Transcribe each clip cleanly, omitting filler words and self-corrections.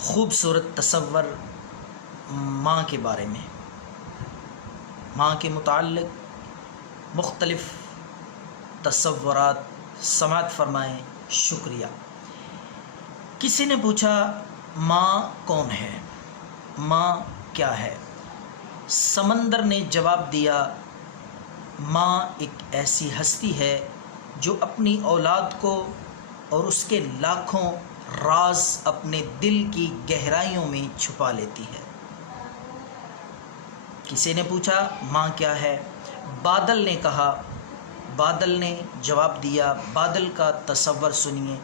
خوبصورت تصور ماں کے بارے میں، ماں کے متعلق مختلف تصورات سماعت فرمائیں۔ شکریہ۔ کسی نے پوچھا ماں کون ہے، ماں کیا ہے؟ سمندر نے جواب دیا، ماں ایک ایسی ہستی ہے جو اپنی اولاد کو اور اس کے لاکھوں راز اپنے دل کی گہرائیوں میں چھپا لیتی ہے۔ کسی نے پوچھا ماں کیا ہے؟ بادل نے کہا، بادل نے جواب دیا۔ بادل کا تصور سنیے۔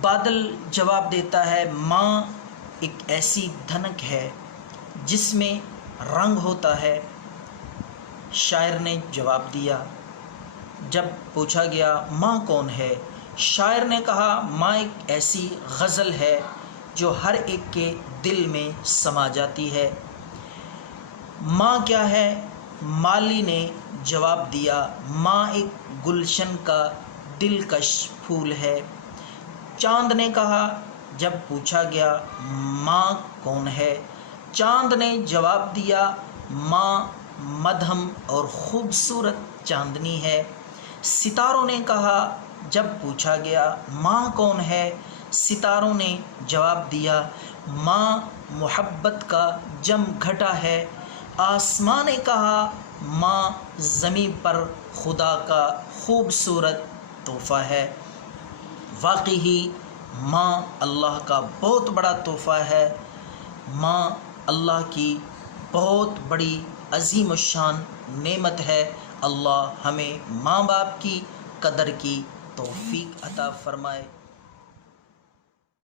بادل جواب دیتا ہے، ماں ایک ایسی دھنک ہے جس میں رنگ ہوتا ہے۔ شاعر نے جواب دیا، جب پوچھا گیا ماں کون ہے، شاعر نے کہا ماں ایک ایسی غزل ہے جو ہر ایک کے دل میں سما جاتی ہے۔ ماں کیا ہے؟ مالی نے جواب دیا، ماں ایک گلشن کا دلکش پھول ہے۔ چاند نے کہا، جب پوچھا گیا ماں کون ہے، چاند نے جواب دیا، ماں مدھم اور خوبصورت چاندنی ہے۔ ستاروں نے کہا، جب پوچھا گیا ماں کون ہے، ستاروں نے جواب دیا، ماں محبت کا جم گھٹا ہے۔ آسمان نے کہا، ماں زمین پر خدا کا خوبصورت تحفہ ہے۔ واقعی ماں اللہ کا بہت بڑا تحفہ ہے۔ ماں اللہ کی بہت بڑی عظیم الشان نعمت ہے۔ اللہ ہمیں ماں باپ کی قدر کی توفیق عطا فرمائے۔